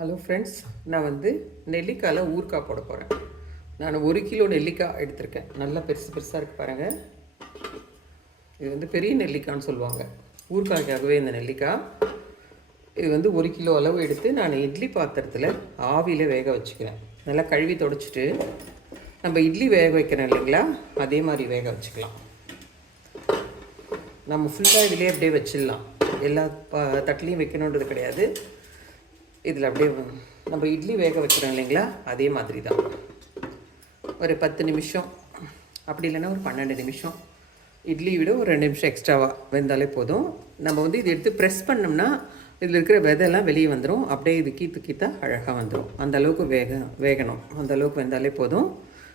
Hello friends நான் வந்து நெல்லிக்காயில் ஊறுகாய் போட போகிறேன் நான் ஒரு கிலோ நெல்லிக்காய் எடுத்திருக்கேன். நல்லா பெருசு பெருசாக இருக்குது பாருங்கள் இது வந்து பெரிய நெல்லிக்காய்னு சொல்லுவாங்க. ஊறுகாய்க்காகவே இந்த நெல்லிக்காய். இது வந்து ஒரு கிலோ அளவு எடுத்து நான் இட்லி பாத்திரத்தில் ஆவியில் வேக வச்சுக்கிறேன். நல்லா கழுவி தொடச்சிட்டு நம்ம இட்லி வேக வைக்கிறோம் இல்லைங்களா? அதே மாதிரி வேக வச்சுக்கலாம். நம்ம ஃபுல்லாக இதிலே அப்படியே வச்சிடலாம். எல்லா தட்டிலையும் வைக்கணுன்றது கிடையாது. இதில் அப்படியே நம்ம இட்லி வேக வைக்கிறோம் இல்லைங்களா? அதே மாதிரி தான். ஒரு பத்து நிமிஷம். அப்படி இல்லைன்னா ஒரு பன்னெண்டு நிமிஷம். இட்லி விட ஒரு ரெண்டு நிமிஷம் எக்ஸ்ட்ராவாக வெந்தாலே போதும். நம்ம வந்து இதை எடுத்து ப்ரெஸ் பண்ணோம்னா இதில் இருக்கிற விதையெல்லாம் வெளியே வந்துடும் அப்படியே இது கீத்து கீத்தா அழகாக வந்துடும் அந்த அளவுக்கு வேக வேகணும். அந்த அளவுக்கு வெந்தாலே போதும்.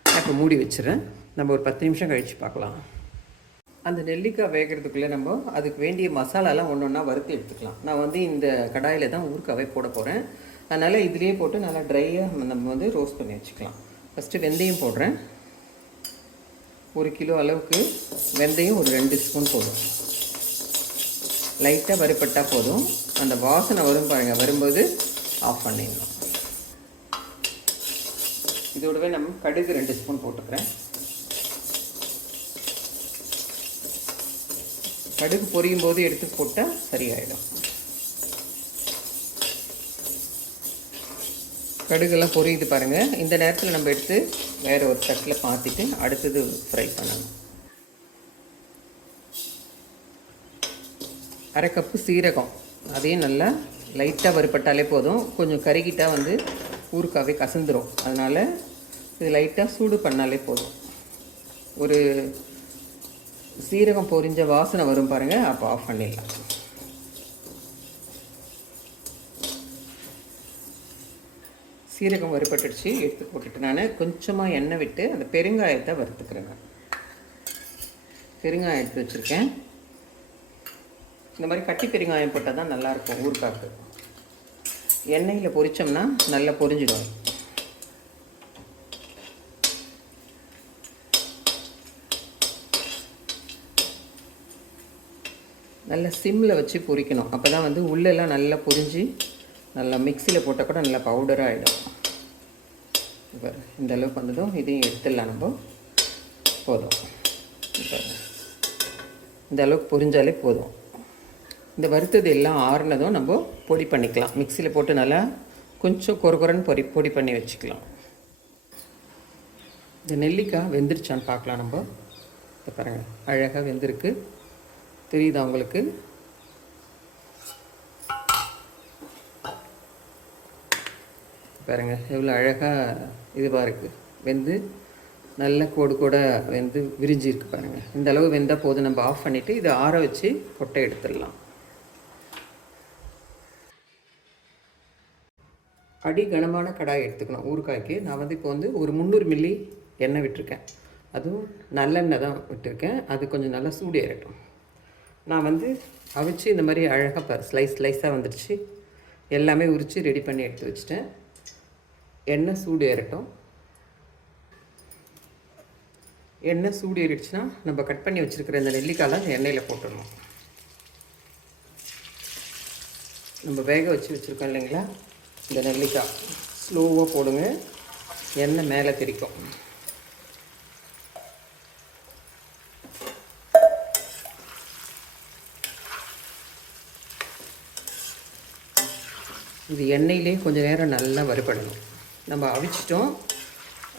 நான் இப்போ மூடி வச்சுறேன் நம்ம ஒரு பத்து நிமிஷம் கழித்து பார்க்கலாம். அந்த நெல்லிக்காய் வேகிறதுக்குள்ளே நம்ம அதுக்கு வேண்டிய மசாலாலாம் ஒன்று ஒன்றா வறுத்து எடுத்துக்கலாம். நான் வந்து இந்த கடாயில் தான் ஊறுக்காவே போட போகிறேன் அதனால் இதுலேயே போட்டு நல்லா ட்ரையாக நம்ம வந்து ரோஸ்ட் பண்ணி வச்சுக்கலாம். ஃபஸ்ட்டு வெந்தயம் போடுறேன். ஒரு கிலோ அளவுக்கு வெந்தயம் ஒரு ரெண்டு ஸ்பூன் போதும். லைட்டாக வறுப்பட்டால் போதும். அந்த வாசனை வரும் பாருங்கள் வரும்போது ஆஃப் பண்ணிடணும் இதோடவே நம்ம கடுகு ரெண்டு ஸ்பூன் போட்டுக்கிறேன். கடுகு பொரியும் போது எடுத்து போட்டால் சரியாயிடும். கடுகெல்லாம் பொரியுது பாருங்கள் இந்த நேரத்தில் நம்ம எடுத்து வேறு ஒரு தட்டில் மாற்றிட்டு அடுத்தது ஃப்ரை பண்ணணும் அரை கப்பு சீரகம். அதையும் நல்லா லைட்டாக வறுப்பட்டாலே போதும். கொஞ்சம் கருகிட்டால் வந்து ஊறுக்காவே கசந்துரும். அதனால் இது லைட்டாக சூடு பண்ணாலே போதும். ஒரு சீரகம் பொரிஞ்ச வாசனை வரும் பாருங்கள் அப்போ ஆஃப் பண்ணிடலாம். சீரகம் வறுபட்டுடுச்சு எடுத்து போட்டுட்டு நான் கொஞ்சமாக எண்ணெய் விட்டு அந்த பெருங்காயத்தை வறுத்துக்கிறேங்க. பெருங்காயம் எடுத்து வச்சுருக்கேன். இந்த மாதிரி கட்டி பெருங்காயம் போட்டால் தான் நல்லாயிருக்கும் ஊறுகாக்கு எண்ணெயில் பொரித்தோம்னா நல்லா பொரிஞ்சிடும். நல்லா சிம்மில் வச்சு பொரிக்கணும் அப்போ தான் வந்து உள்ளெல்லாம் நல்லா பொரிஞ்சு நல்லா மிக்சியில் போட்டால் கூட நல்லா பவுடராக ஆகிடும் இப்போ இந்த அளவுக்கு வந்ததும் இதையும் எடுத்துடலாம் நம்ம. போதும். இப்போ இந்த அளவுக்கு பொரிஞ்சாலே போதும். இந்த வறுத்தது எல்லாம் ஆறுனதும் நம்ம பொடி பண்ணிக்கலாம். மிக்சியில் போட்டு நல்லா கொஞ்சம் கொர கொரன்னு பொடி பொடி பண்ணி வச்சுக்கலாம். இந்த நெல்லிக்காய் வெந்துருச்சான்னு பார்க்கலாம் நம்ம. இப்போ பாருங்கள் அழகாக வெந்திருக்கு. தெரியுதா உங்களுக்கு? பாருங்கள் எவ்வளோ அழகாக இதுவாக இருக்குது வெந்து நல்ல கோடு கூட வெந்து விரிஞ்சு இருக்கு பாருங்கள் இந்த அளவு வெந்தால் போதும். நம்ம ஆஃப் பண்ணிவிட்டு இதை ஆற வச்சு கொட்டை எடுத்துடலாம். அடி கனமான கடாய் எடுத்துக்கணும். ஊறுகாய்க்கு நான் வந்து இப்போ வந்து ஒரு முந்நூறு மில்லி எண்ணெய் விட்டுருக்கேன். அதுவும் நல்லெண்ணெய் தான் விட்டுருக்கேன். அது கொஞ்சம் நல்லா சூடு ஏறட்டும். நான் வந்து அவிச்சு இந்த மாதிரி அழகாக பாரு ஸ்லைஸ் ஸ்லைஸாக வந்துடுச்சு எல்லாமே உரித்து ரெடி பண்ணி எடுத்து வச்சுட்டேன். எண்ணெய் சூடு ஏறட்டும். எண்ணெய் சூடு ஏறிடுச்சுன்னா நம்ம கட் பண்ணி வச்சுருக்கிற இந்த நெல்லிக்காயெலாம் எண்ணெயில் போட்டுடணும். நம்ம வேக வச்சு வச்சுருக்கோம் இல்லைங்களா? இந்த நெல்லிக்காய். ஸ்லோவாக போடுங்க. எண்ணெய் மேலே தெரிக்கும் இது எண்ணெயிலே கொஞ்சம் நேரம் நல்லா வறுபடணும். நம்ம அவிச்சிட்டோம்.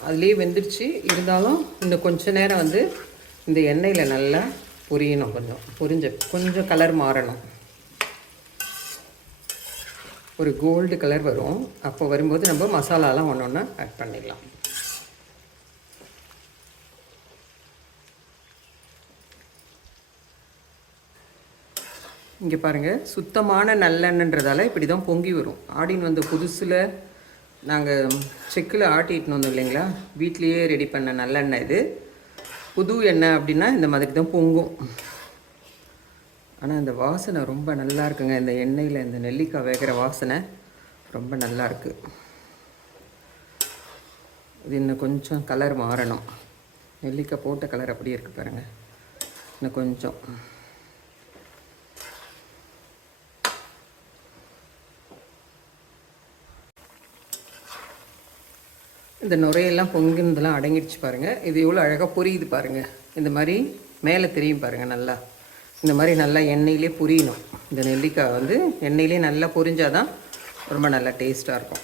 அதுலேயே வெந்துருச்சு. இருந்தாலும் இந்த கொஞ்சம் நேரம் வந்து இந்த எண்ணெயில் நல்லா பொரியணும் கொஞ்சம். பொரிஞ்ச கொஞ்சம் கலர் மாறணும். ஒரு கோல்டு கலர் வரும். அப்போ வரும்போது நம்ம மசாலாலாம் ஒன்று ஒன்று ஆட் பண்ணிடலாம். இங்கே பாருங்கள் சுத்தமான நல்லெண்ணன்றதால இப்படி தான் பொங்கி வரும். ஆடின்னு வந்த புதுசில் நாங்கள் செக்கில் ஆட்டிட்டு வந்தோம் இல்லைங்களா? வீட்லேயே ரெடி பண்ண நல்லெண்ணெய் இது. புது எண்ணெய் அப்படின்னா இந்த மாதிரி தான் பொங்கும். ஆனால் இந்த வாசனை ரொம்ப நல்லா இருக்குங்க. இந்த எண்ணெயில் இந்த நெல்லிக்காய் வேகிற வாசனை ரொம்ப நல்லா இருக்குது இது இன்னும் கொஞ்சம் கலர் மாறணும். நெல்லிக்காய் போட்ட கலர் அப்படியே இருக்குது பாருங்கள் இன்னும் கொஞ்சம். இந்த நுரையெல்லாம் பொங்குனதெல்லாம் அடங்கிடுச்சு பாருங்கள் இது எவ்வளோ அழகாக புரியுது பாருங்கள் இந்த மாதிரி மேலே தெரியும் பாருங்கள் நல்லா. இந்த மாதிரி நல்லா எண்ணெயிலே புரியணும். இந்த நெல்லிக்காய் வந்து எண்ணெயிலே நல்லா பொரிஞ்சாதான் ரொம்ப நல்லா டேஸ்ட்டாக இருக்கும்.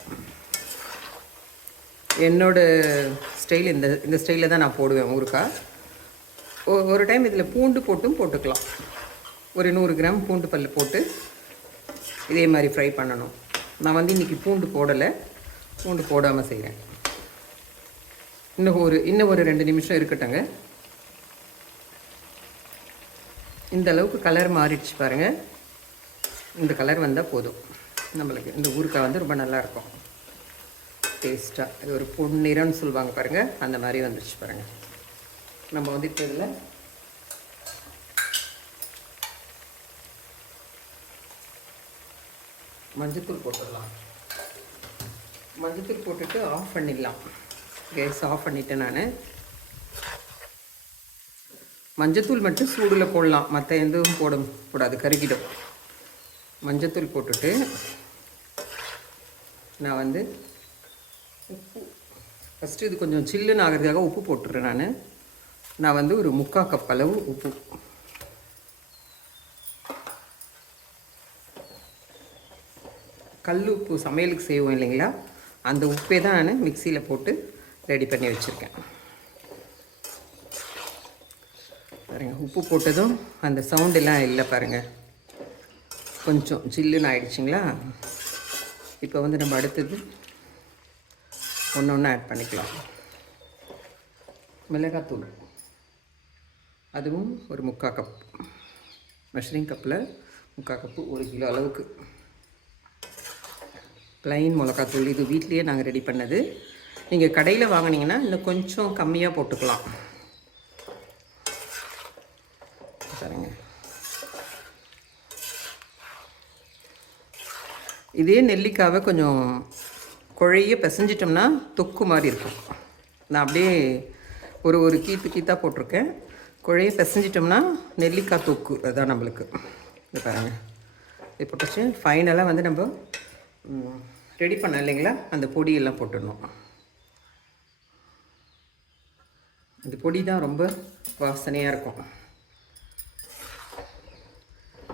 என்னோடய ஸ்டைல் இந்த இந்த ஸ்டைலில் தான் நான் போடுவேன் ஊறுக்காய் ஒரு டைம் இதில் பூண்டு போட்டும் போட்டுக்கலாம். ஒரு நூறு கிராம் பூண்டு பல் போட்டு இதே மாதிரி ஃப்ரை பண்ணணும். நான் வந்து இன்றைக்கி பூண்டு போடலை. பூண்டு போடாமல் செய்கிறேன் இன்னும் ஒரு இன்னும் ஒரு ரெண்டு நிமிஷம் இருக்கட்டுங்க இந்த அளவுக்கு கலர் மாறிடுச்சு பாருங்கள் இந்த கலர் வந்தால் போதும். நம்மளுக்கு இந்த ஊறுக்காய் வந்து ரொம்ப நல்லாயிருக்கும் டேஸ்ட்டாக இது ஒரு பொன்னிறம்னு சொல்லுவாங்க பாருங்கள் அந்த மாதிரி வந்துருச்சு பாருங்கள் நம்ம வந்து இப்போ இதில் மஞ்சத்தூள் போட்டுடலாம். மஞ்சத்தூள் போட்டுட்டு ஆஃப் பண்ணிடலாம். கேஸ் ஆஃப் பண்ணிட்டேன் நான். மஞ்சத்தூள் மட்டும் சூடில் போடலாம். மற்ற எதுவும் போட கூடாது. கருகிடும். மஞ்சத்தூள் போட்டுட்டு நான் வந்து உப்பு. ஃபஸ்ட்டு இது கொஞ்சம் சில்லுன்னு ஆகிறதுக்காக உப்பு போட்டுடுறேன் நான். நான் வந்து ஒரு முக்கால் கப் அளவு உப்பு. கல் உப்பு சமையலுக்கு செய்வோம் இல்லைங்களா? அந்த உப்பே தான் நான் மிக்சியில் போட்டு ரெடி பண்ணி வச்சுருக்கேன். பாருங்கள் உப்பு போட்டதும் அந்த சவுண்டெல்லாம் இல்லை பாருங்கள் கொஞ்சம் ஜில்லுன்னு ஆயிடுச்சுங்களா? இப்போ வந்து நம்ம அடுத்தது ஒன்று ஒன்று ஆட் பண்ணிக்கலாம். மிளகாத்தூள். அதுவும் ஒரு முக்கால் கப். மெஷரிங் கப்பில் முக்கால் கப்பு ஒரு கிலோ அளவுக்கு. ப்ளைன் மிளகாத்தூள். இது வீட்லேயே நாங்கள் ரெடி பண்ணது. நீங்கள் கடையில் வாங்கினீங்கன்னா இன்னும் கொஞ்சம் கம்மியாக போட்டுக்கலாம். சரிங்க இதே நெல்லிக்காவை கொஞ்சம் குழைய பிசைஞ்சிட்டோம்னா தொக்கு மாதிரி இருக்கும். நான் அப்படியே ஒரு ஒரு கீத்து கீத்தாக போட்டிருக்கேன். குழைய பிசைஞ்சிட்டோம்னா நெல்லிக்காய் தொக்கு அதுதான் நம்மளுக்கு. இது பாருங்கள் இது போட்டுச்சு. ஃபைனலாக வந்து நம்ம ரெடி பண்ண இல்லைங்களா? அந்த பொடியெல்லாம் போட்டுடணும். இந்த பொடி தான் ரொம்ப வாசனையாக இருக்கும்.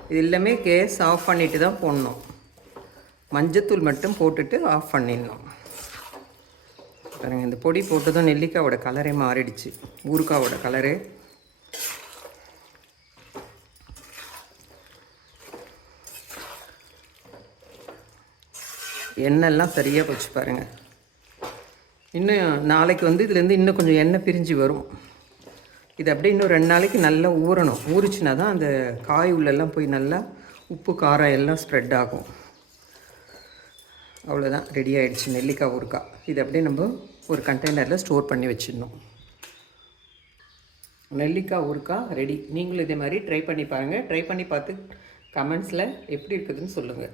இது எல்லாமே கேஸ் ஆஃப் பண்ணிட்டு தான் போடணும். மஞ்சத்தூள் மட்டும் போட்டுட்டு ஆஃப் பண்ணிடணும். பாருங்க இந்த பொடி போட்டதும் நெல்லிக்காவோட கலரே மாறிடுச்சு. ஊறுகாவோட கலரு. எண்ணெய்லாம் சரியாக போச்சு பாருங்கள் இன்னும் நாளைக்கு வந்து இதுலேருந்து இன்னும் கொஞ்சம் எண்ணெய் பிரிஞ்சு வரும். இது அப்படியே இன்னும் ரெண்டு நாளைக்கு நல்லா ஊறணும். ஊறிச்சுனா தான் அந்த காய் உள்ளெல்லாம் போய் நல்லா உப்பு காரம் எல்லாம் ஸ்ப்ரெட் ஆகும். அவ்வளோதான் ரெடி ஆகிடுச்சு நெல்லிக்காய் ஊறுக்காய் இது அப்படியே நம்ம ஒரு கண்டெய்னரில் ஸ்டோர் பண்ணி வச்சிடணும். நெல்லிக்காய் ஊறுக்காய் ரெடி நீங்களும் இதே மாதிரி ட்ரை பண்ணி பாருங்கள் ட்ரை பண்ணி பார்த்து கமெண்ட்ஸில் எப்படி இருக்குதுன்னு சொல்லுங்கள்